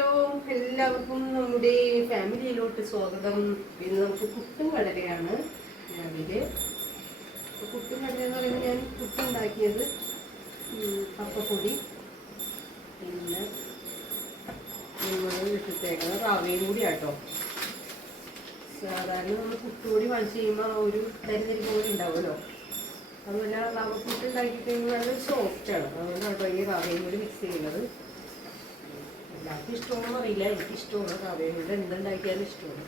Hello, എല്ലാവർക്കും നമ്മുടെ ഫാമിലിയിലോട്ട് സ്വാഗതം. ഇന്ന് നമുക്ക് പുട്ടും കടലയാണ് രാവിലെ. പുട്ടും കടല എന്ന് പറയുമ്പോൾ ഞാൻ പുട്ടുണ്ടാക്കിയത് കപ്പപ്പൊടി, പിന്നെ നമ്മൾ ഇട്ടിട്ടേക്കുന്നത് റവയും കൂടി ആട്ടോ. സാധാരണ നമ്മൾ പുട്ടുപൊടി വാങ്ങിച്ച് കഴിയുമ്പോൾ ഒരു തരിതരി പോലെ ഉണ്ടാവുമല്ലോ, അതുപോലെ റവ പുട്ട് ഉണ്ടാക്കി കഴിയുമ്പോൾ നല്ല സോഫ്റ്റാണ്. അതുകൊണ്ടാട്ടോ ഈ റവയും കൂടി മിക്സ് ചെയ്യുന്നത്. എല്ലാവർക്കും ഇഷ്ടമാണെന്ന് അറിയില്ല, എനിക്ക് ഇഷ്ടമാണ് റവയും കൊണ്ട് എന്തുണ്ടാക്കിയാലും ഇഷ്ടമാണ്.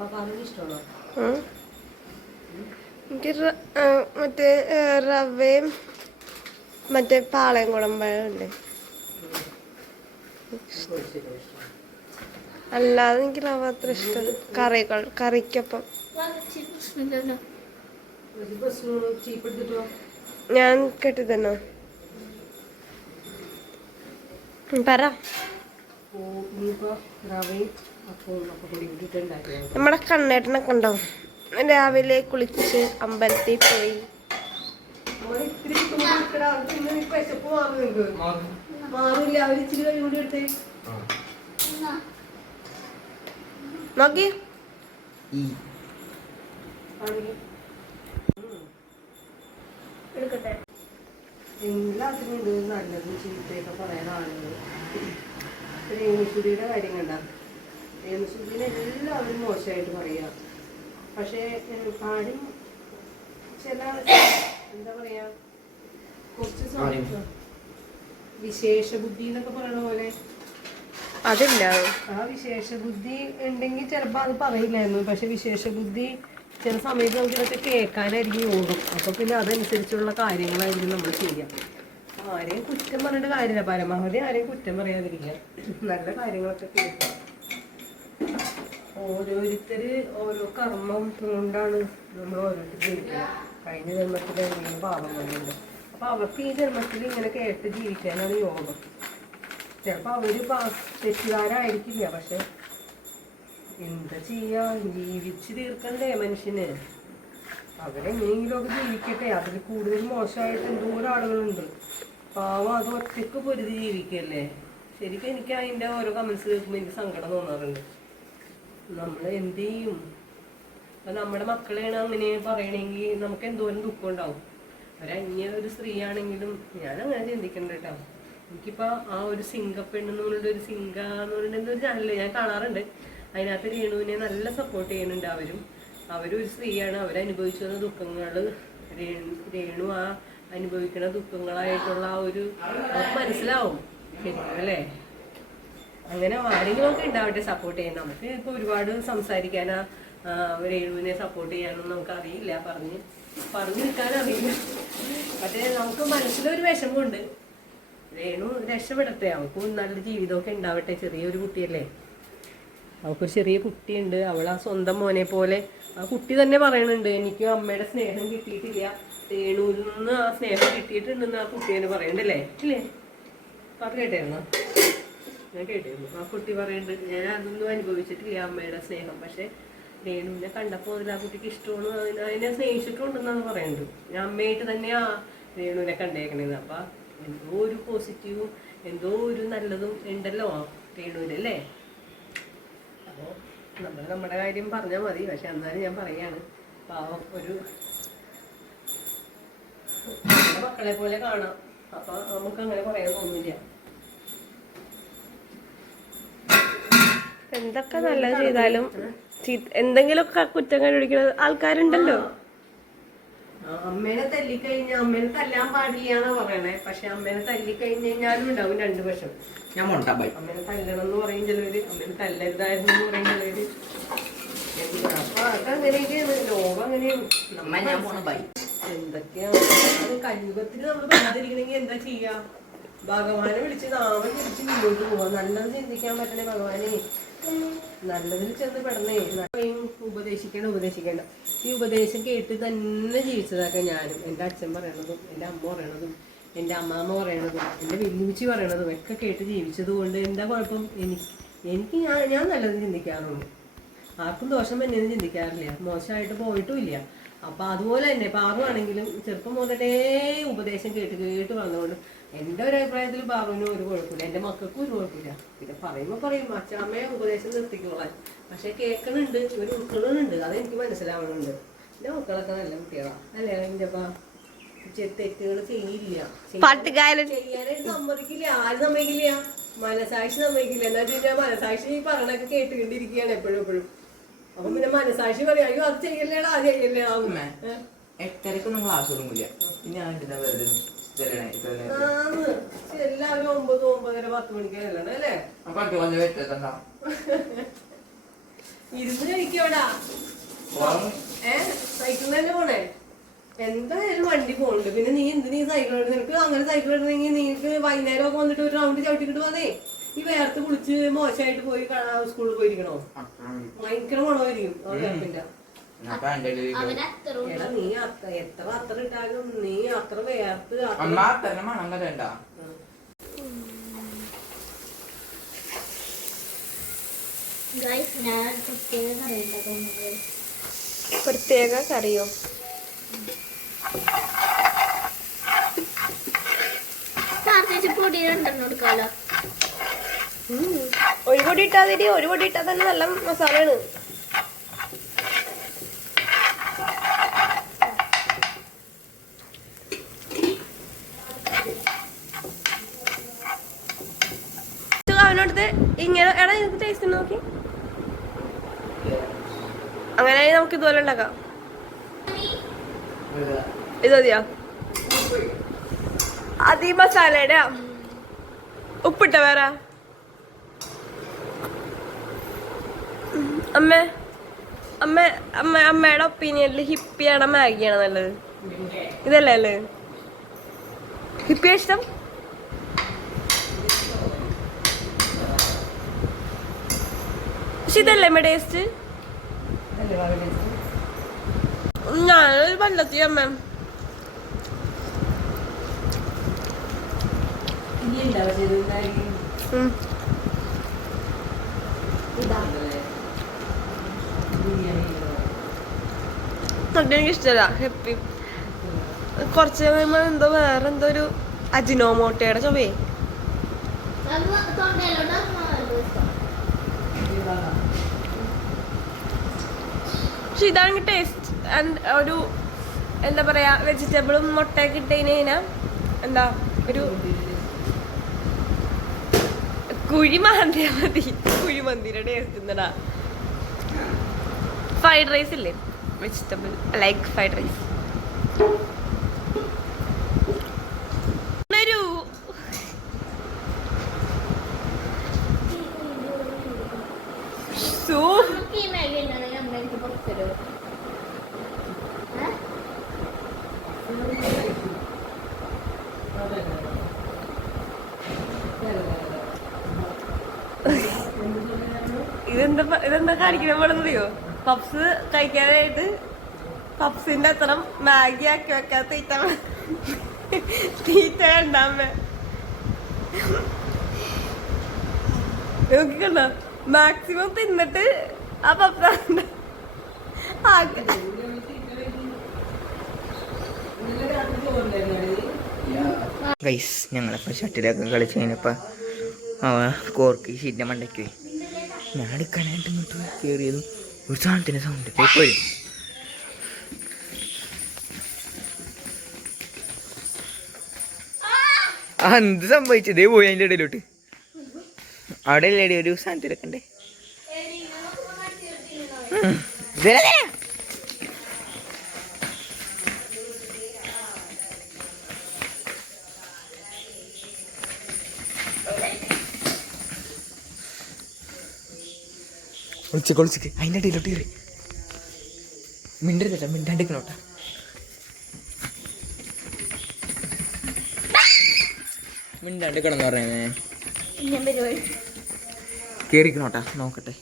അപ്പോൾ അതിന് ഇഷ്ടമാണോ? എനിക്ക് മറ്റേ റവയും മറ്റേ പാളയംകുളം പഴമുണ്ട്, അല്ലാതെ എനിക്ക് റവ അത്ര ഇഷ്ടം. കറിക്കൊപ്പം ഞാൻ കെട്ടി തന്നോ പറ. നമ്മുടെ കണ്ണേട്ടനൊക്കെ ഉണ്ടോ? രാവിലെ കുളിച്ച് അമ്പലത്തിൽ പോയി. നോക്കി എടുക്കട്ടെ. എല്ലാത്തിനും ഉണ്ട് നല്ലത് ചീത്തയൊക്കെ പറയാൻ ആളുകൾ. രേണുസുതിയുടെ കാര്യം കണ്ട, രേണുസുതിനെ എല്ലാവരും മോശമായിട്ട് പറയാം. പക്ഷേ കാര്യം ചില എന്താ പറയാ, കുറച്ച് വിശേഷ ബുദ്ധി എന്നൊക്കെ പറയണ പോലെ അതില്ല. ആ വിശേഷ ബുദ്ധി ഉണ്ടെങ്കിൽ ചിലപ്പോൾ അത് പറയില്ലായിരുന്നു. പക്ഷെ വിശേഷ ബുദ്ധി ചില സമയത്ത് നമുക്ക് ഇതൊക്കെ കേൾക്കാനായിരിക്കും ഓടും. അപ്പോൾ പിന്നെ അതനുസരിച്ചുള്ള കാര്യങ്ങളായിരിക്കും നമ്മൾ ചെയ്യാം. ആരെയും കുറ്റം പറഞ്ഞിട്ട് കാര്യമില്ല, പരമാവധി ആരെയും കുറ്റം പറയാതിരിക്കുക, നല്ല കാര്യങ്ങളൊക്കെ കേൾക്കാം. ഓരോരുത്തര് ഓരോ കർമ്മം കൊണ്ടാണ് നമ്മൾ ഓരോരുത്തർ ജീവിക്കുന്നത്. കഴിഞ്ഞ ജന്മത്തിൽ എന്തെങ്കിലും പാപം വന്നിട്ടുണ്ട്, അപ്പോൾ അവർക്ക് ഈ ജന്മത്തിൽ ഇങ്ങനെ കേട്ട് ജീവിക്കാനാണ് യോഗം. ചിലപ്പോൾ അവർ തെറ്റുകാരായിരിക്കില്ല, പക്ഷെ എന്താ ചെയ്യാ, ജീവിച്ച് തീർക്കണ്ടേ മനുഷ്യന്. അവരെങ്ങനെയെങ്കിലുമൊക്കെ ജീവിക്കട്ടെ. അതിൽ കൂടുതൽ മോശമായിട്ട് എന്തോരം ആളുകളുണ്ട്. പാവം അത് ഒറ്റക്ക് പൊരുതി ജീവിക്കല്ലേ. ശരിക്കും എനിക്ക് അതിൻ്റെ ഓരോ കമൻസ് കേൾക്കുമ്പോൾ എനിക്ക് സങ്കടം തോന്നാറുണ്ട്. നമ്മൾ എന്ത് ചെയ്യും? അപ്പം നമ്മുടെ മക്കളെയാണ് അങ്ങനെ പറയണമെങ്കിൽ നമുക്ക് എന്തോരം ദുഃഖം ഉണ്ടാവും. ഒരന്യ ഒരു സ്ത്രീ ആണെങ്കിലും ഞാൻ അങ്ങനെ ചിന്തിക്കണ്ട കേട്ടോ. എനിക്കിപ്പോൾ ആ ഒരു സിംഗപ്പെണ്ണെന്ന് പറഞ്ഞിട്ട് ഒരു സിംഗ എന്ന് പറഞ്ഞിട്ട് എന്തൊരു ചാനൽ ഞാൻ കാണാറുണ്ട്. അതിനകത്ത് രേണുവിനെ നല്ല സപ്പോർട്ട് ചെയ്യുന്നുണ്ട്. അവരും ഒരു സ്ത്രീയാണ്. അവരനുഭവിച്ചു വന്ന ദുഃഖങ്ങൾ രേണു ആ അനുഭവിക്കുന്ന ദുഃഖങ്ങളായിട്ടുള്ള ആ ഒരു മനസ്സിലാവും അല്ലേ. അങ്ങനെ ആരെങ്കിലും ഒക്കെ ഉണ്ടാവട്ടെ സപ്പോർട്ട് ചെയ്യാൻ. നമുക്ക് ഇപ്പോൾ ഒരുപാട് സംസാരിക്കാനാ രേണുവിനെ സപ്പോർട്ട് ചെയ്യാനൊന്നും നമുക്ക് അറിയില്ല, പറഞ്ഞു നിൽക്കാനറിയില്ല. പക്ഷേ നമുക്ക് മനസ്സിലൊരു വിഷമമുണ്ട്. രേണു രക്ഷപ്പെടട്ടെ, അവൾക്ക് നല്ല ജീവിതമൊക്കെ ഉണ്ടാവട്ടെ. ചെറിയൊരു കുട്ടിയല്ലേ, അവൾക്കൊരു ചെറിയ കുട്ടിയുണ്ട്. അവൾ ആ സ്വന്തം മോനെ പോലെ ആ കുട്ടി തന്നെ പറയുന്നുണ്ട്, എനിക്കും അമ്മയുടെ സ്നേഹം കിട്ടിയിട്ടില്ല, രേണുവിൽ നിന്ന് ആ സ്നേഹം കിട്ടിയിട്ടുണ്ടെന്ന് ആ കുട്ടി തന്നെ പറയുന്നുണ്ടല്ലേ. ഇല്ലേ, പറഞ്ഞു കേട്ടായിരുന്നു? ഞാൻ കേട്ടിരുന്നു. ആ കുട്ടി പറയുന്നുണ്ട്, ഞാൻ അതൊന്നും അനുഭവിച്ചിട്ടില്ല അമ്മയുടെ സ്നേഹം, പക്ഷെ രേണുവിനെ കണ്ടപ്പോൾ അതിൽ ആ കുട്ടിക്ക് ഇഷ്ടമാണ്, അതിനെ സ്നേഹിച്ചിട്ടുണ്ടെന്നാണ് പറയുന്നത്. ഞാൻ അമ്മയായിട്ട് തന്നെയാ രേണുവിനെ കണ്ടേക്കണേന്ന്. അപ്പം എന്തോ ഒരു പോസിറ്റീവും എന്തോ ഒരു നല്ലതും ഉണ്ടല്ലോ രേണുവിൻ്റെ അല്ലേ. അപ്പോൾ നമ്മൾ നമ്മുടെ കാര്യം പറഞ്ഞാൽ മതി. പക്ഷെ എന്നാലും ഞാൻ പറയാണ്, പാവം ഒരു മക്കളെ പോലെ കാണാം. അപ്പം നമുക്ക് അങ്ങനെ പറയാൻ തോന്നില്ല. എന്തൊക്കെ നല്ലത് ചെയ്താലും എന്തെങ്കിലുമൊക്കെ കുറ്റം കണ്ടുപിടിക്കുന്ന ആൾക്കാരുണ്ടല്ലോ. അമ്മേനെ തല്ലിക്കഴിഞ്ഞാൽ അമ്മേനെ തല്ലാൻ പാടില്ല എന്നാ പറയണേ. പക്ഷെ അമ്മേനെ തല്ലിക്കഴിഞ്ഞ് കഴിഞ്ഞാലും ഉണ്ടാവും രണ്ടു വശം. അമ്മേനെ തല്ലണം എന്ന് പറയും ചിലവര്, അമ്മേനെ തല്ലരുതായിരുന്നു എന്ന് പറയും ചിലവര്. അപ്പൊ അതങ്ങനെയൊക്കെയാണ് ലോകം, അങ്ങനെയാണ്. എന്തൊക്കെയാണ് അത് കലിയുഗത്തിൽ നമ്മൾ പറയാതിരിക്കണമെങ്കിൽ എന്താ ചെയ്യാ? ഭഗവാനെ വിളിച്ച് നാമം വിളിച്ച് മുന്നോട്ട് പോവാ. നല്ലത് ചിന്തിക്കാൻ പറ്റണേ ഭഗവാനെ, നല്ലതിൽ ചെന്ന് പെടണേ. ഉപദേശിക്കേണ്ട ഈ ഉപദേശം കേട്ട് തന്നെ ജീവിച്ചതൊക്കെ ഞാനും. എൻ്റെ അച്ഛൻ പറയണതും എൻ്റെ അമ്മ പറയണതും എൻ്റെ അമ്മാമ്മ പറയണതും എൻ്റെ വെല്ലുവിച്ചി പറയണതും ഒക്കെ കേട്ട് ജീവിച്ചത് കൊണ്ട് എന്താ കുഴപ്പം? എനിക്ക് ഞാൻ നല്ലത് ചിന്തിക്കാറുള്ളൂ. ആർക്കും ദോഷം എന്നെയൊന്നും ചിന്തിക്കാറില്ല, മോശമായിട്ട് പോയിട്ടും ഇല്ല. അപ്പം അതുപോലെ തന്നെ പാറുവാണെങ്കിലും ചെറുപ്പം മുതലേ ഉപദേശം കേട്ട് വന്നുകൊണ്ട് എന്റെ ഒരു അഭിപ്രായത്തിൽ ബാബുവിനും ഒരു കുഴപ്പമില്ല, എന്റെ മക്കൾക്കും ഒരു കുഴപ്പമില്ല. പിന്നെ പറയും അച്ഛാമ്മയെ ഉപദേശം നിർത്തിക്കോളാൻ. പക്ഷെ കേൾക്കണുണ്ട്, ഇവർ ഉൾക്കൊള്ളുന്നുണ്ട്, അതെനിക്ക് മനസ്സിലാവണുണ്ട്. എന്റെ മക്കളൊക്കെ നല്ല കുട്ടികളാണ് അല്ലേ? എന്റെ തെറ്റുകൾ ചെയ്യില്ല, ചെയ്യാനായിട്ട് സമ്മതിക്കില്ല. ആരും സമ്മതിക്കില്ല, മനസാക്ഷി സമ്മതിക്കില്ല. എന്നാ പിന്നെ മനസാക്ഷി പറയണൊക്കെ കേട്ടുകൊണ്ടിരിക്കുകയാണ് എപ്പോഴും. അപ്പൊ പിന്നെ മനസാക്ഷി പറയാം, അയ്യോ അത് ചെയ്യല്ലേടാ അത് ചെയ്യല്ലേടാ. 8:30 ക്ലാസ് തുടങ്ങില്ല. എല്ലാവരും 9, 9:30, 10 മണിക്കാണ് അല്ലേ? ഇരുന്ന് കഴിക്കോടാ. സൈക്കിൾ തന്നെ പോണേ. എന്തായാലും വണ്ടി പോണുണ്ട്. പിന്നെ നീ എന്തിനീ സൈക്കിൾ ഇടുന്നത്? നിനക്ക് അങ്ങനെ സൈക്കിൾ ഇടണമെങ്കിൽ നീക്ക് വൈകുന്നേരം ഒക്കെ വന്നിട്ട് ഒരു റൗണ്ട് ചവിട്ടിക്കിട്ട് വന്നേ. ഈ വേർത്ത് കുളിച്ച് മോശമായിട്ട് പോയി സ്കൂളിൽ പോയിരിക്കണോ? ഭയങ്കര മണമായിരിക്കും ആ വേർപ്പിന്റെ. എടാ നീ എത്ര അത്ര ഇട്ടാലും നീ അത്ര വേർത്ത് പ്രത്യേക കറിയോ? ഒരു പൊടി ഇട്ടാ തരി, ഒരു പൊടി ഇട്ടാ തന്നെ നല്ല മസാലയാണ്. അവനോടത്ത് ഇങ്ങനെ എടാ എനിക്ക് ടേസ്റ്റ് നോക്കി. അങ്ങനെ നമുക്ക് ഇതുപോലെ ഉണ്ടാക്കാം. ഇത് മതിയോ? അത് ഈ മസാലയുടെ ഉപ്പിട്ട വേറെ. അമ്മയുടെ ഒപ്പീനിയനിൽ ഹിപ്പിയാണോ മാഗിയാണോ നല്ലത്? ഇതല്ലേ അല്ലേ ഹിപ്പിയാ ഇഷ്ടം? പക്ഷെ ഇതല്ലേ അമ്മ ടേസ്റ്റ്? ഞാനൊരു പണ്ടത്തി അമ്മ എനിക്ക് ഇഷ്ടമല്ല ഹെപ്പി. കുറച്ച് കഴിയുമ്പോ എന്തോ വേറെന്തോ ഒരു അജിനോമോട്ടയുടെ ചൊവ്വേ. പക്ഷെ ഇതാണെങ്കിൽ ടേസ്റ്റ് ഒരു എന്താ പറയാ, വെജിറ്റബിളും മുട്ടയൊക്കെ ഇട്ടതിന് കഴിഞ്ഞാൽ എന്താ ഒരു കുഴിമന്തിയാ മതി. കുഴിമന്തിയുടെ ടേസ്റ്റ് എന്നടാ. ഫ്രൈഡ് റൈസ് ഇല്ലേ, വെജിറ്റബിൾ ലൈക്ക് ഫ്രൈഡ് റൈസ്. ഇതെന്താ കാണിക്കണ പോലെന്നറിയോ? പപ്സ് കഴിക്കാനായിട്ട് പപ്സിന്റെ അത്ര മാഗി ആക്കി വെക്കാത്ത തീറ്റ കണ്ടാമ്മ നോക്കിക്കണ്ട. മാക്സിമം തിന്നിട്ട് ആ പപ്സ് ഞങ്ങളിപ്പോൾ ഷട്ടിലൊക്കെ കളിച്ച് കഴിഞ്ഞപ്പോൾ കോർക്ക് ഷീറ്റിൻ്റെ മണ്ടയ്ക്ക് പോയി. ഞാൻ എടുക്കാനായിട്ട് ഇങ്ങോട്ട് കയറിയതും ഒരു സാധനത്തിൻ്റെ സൗണ്ട് പോയി. എന്ത് സംഭവിച്ചതേ പോയി അതിൻ്റെ ഇടയിലോട്ട്. അവിടെ അല്ലേ ഒരു സാധനത്തിലൊക്കെ ഉണ്ടേ. ഒളിച്ചിക്ക് അതിൻ്റെ ഇടയിലോട്ട് കയറി. മിണ്ടരുതല്ല, മിണ്ടാണ്ടിരിക്കണോട്ടാ. മിണ്ടാണ്ട് കിടന്നു പറഞ്ഞേ. കേറിക്കണോട്ടാ, നോക്കട്ടെ.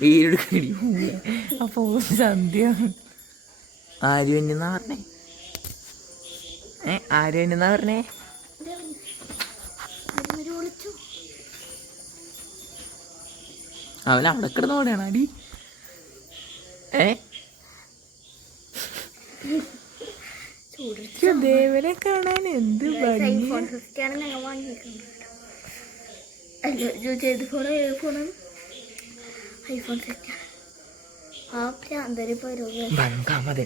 വീടെടുക്കടി അപ്പൊ സന്ധ്യ. ആര് വേണ്ടെന്നാ പറഞ്ഞേ? ആര് വേണ്ടെന്നാ പറഞ്ഞേ? അവൻ അവിടെ കിടന്നോടെയാണ് അടി. ദേവനെ കാണാൻ എന്ത് ഭംഗി.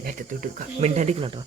നെറ്റത്തോട്ട് മിണ്ടാണ്ടിരിക്കണോ.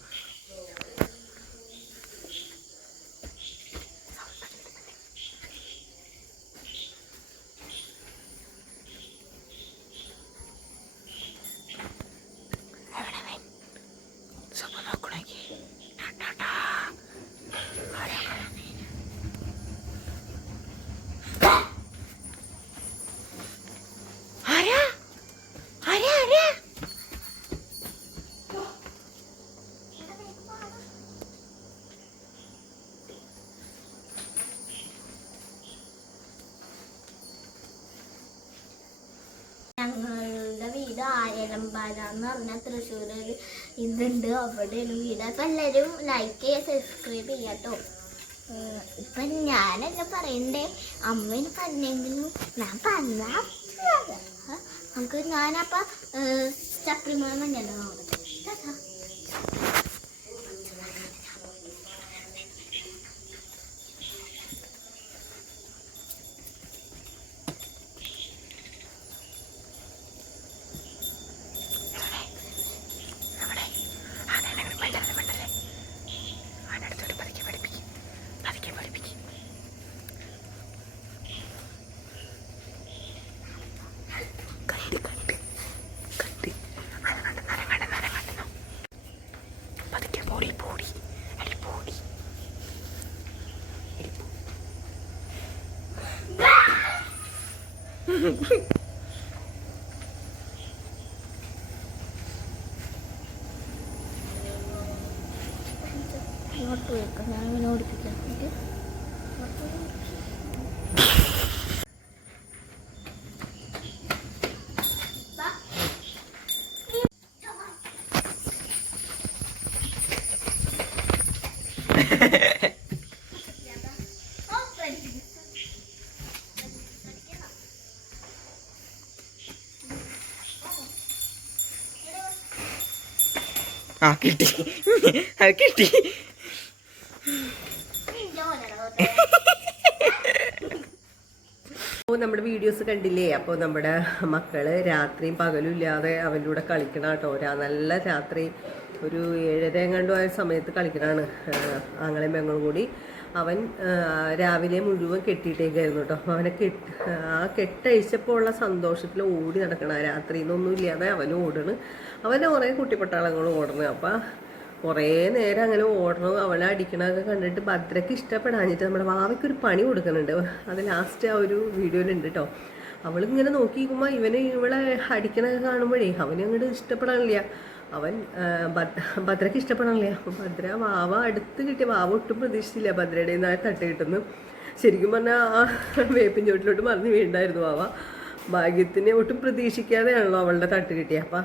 ഞങ്ങളുടെ വീട് ആയലമ്പാല എന്ന് പറഞ്ഞാൽ തൃശ്ശൂർ ഇതുണ്ട്, അവിടെയാണ് വീട്. അപ്പം എല്ലാവരും ലൈക്ക് ചെയ്യുക, സബ്സ്ക്രൈബ് ചെയ്യാട്ടോ. ഇപ്പം ഞാനല്ല പറയണ്ടേ, അമ്മേന് പറഞ്ഞെങ്കിലും ഞാൻ പറഞ്ഞ നമുക്ക് ഞാനപ്പം ചക്രിമോൾ മഞ്ഞളുടെ നോക്കട്ടെ. ഇങ്ങോട്ട് വെക്കാം, ഞാൻ ഇങ്ങനെ ഓടിപ്പിക്കാം. ആ കിട്ടി, അത് കിട്ടി. അപ്പോൾ നമ്മുടെ വീഡിയോസ് കണ്ടില്ലേ. അപ്പോൾ നമ്മുടെ മക്കള് രാത്രിയും പകലും ഇല്ലാതെ അവൻ്റെ കൂടെ കളിക്കണം കേട്ടോ. നല്ല രാത്രി ഒരു 7:30 എങ്ങാണ്ടും ആയ സമയത്ത് കളിക്കണതാണ് ആങ്ങളെയും പെങ്ങളും കൂടി. അവൻ രാവിലെ മുഴുവൻ കെട്ടിയിട്ടേക്കായിരുന്നു കേട്ടോ. അവനെ കെട്ടഴിച്ചപ്പോൾ ഉള്ള സന്തോഷത്തിൽ ഓടി നടക്കണം. രാത്രിന്നൊന്നും ഇല്ലാതെ അവൻ ഓടണ്. അവൻ്റെ കുറേ കുട്ടിപ്പട്ടാളങ്ങളും ഓടണം. അപ്പം കുറേ നേരം അങ്ങനെ ഓടണം. അവളെ അടിക്കണതൊക്കെ കണ്ടിട്ട് ഭദ്രയ്ക്ക് ഇഷ്ടപ്പെടാഞ്ഞിട്ട് നമ്മുടെ വാവയ്ക്കൊരു പണി കൊടുക്കുന്നുണ്ട്. അത് ലാസ്റ്റ് ആ ഒരു വീഡിയോയിലുണ്ട് കേട്ടോ. അവളിങ്ങനെ നോക്കിയിരിക്കുമ്പോൾ ഇവളെ അടിക്കണതൊക്കെ കാണുമ്പോഴേ അവന് അങ്ങോട്ട് ഇഷ്ടപ്പെടാനില്ല. അവൻ ഭദ്രയ്ക്ക് ഇഷ്ടപ്പെടാനില്ല. അപ്പോൾ ഭദ്ര വാവ അടുത്ത് കിട്ടിയ വാവ ഒട്ടും പ്രതീക്ഷിച്ചില്ല ഭദ്രയുടെ നിന്ന് തട്ട് കിട്ടുന്നു. ശരിക്കും പറഞ്ഞാൽ ആ വേപ്പിൻ ചോട്ടിലോട്ട് മറിഞ്ഞ് വീണ്ടായിരുന്നു വാവ. ഭാഗ്യത്തിന് ഒട്ടും പ്രതീക്ഷിക്കാതെയാണല്ലോ അവളുടെ തട്ട് കിട്ടിയത്. അപ്പം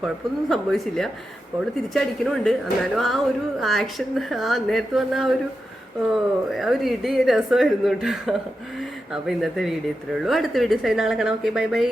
കുഴപ്പമൊന്നും സംഭവിച്ചില്ല. അപ്പോൾ അവൾ തിരിച്ചടിക്കണമുണ്ട്. എന്നാലും ആ ഒരു ആക്ഷൻ, ആ നേരത്തെ വന്ന ആ ഒരു ഇടി രസമായിരുന്നു കേട്ടോ. അപ്പോൾ ഇന്നത്തെ വീഡിയോ ഇത്രയേ ഉള്ളൂ. അടുത്ത വീഡിയോസ് നാളെ കാണാം. Okay, bye bye.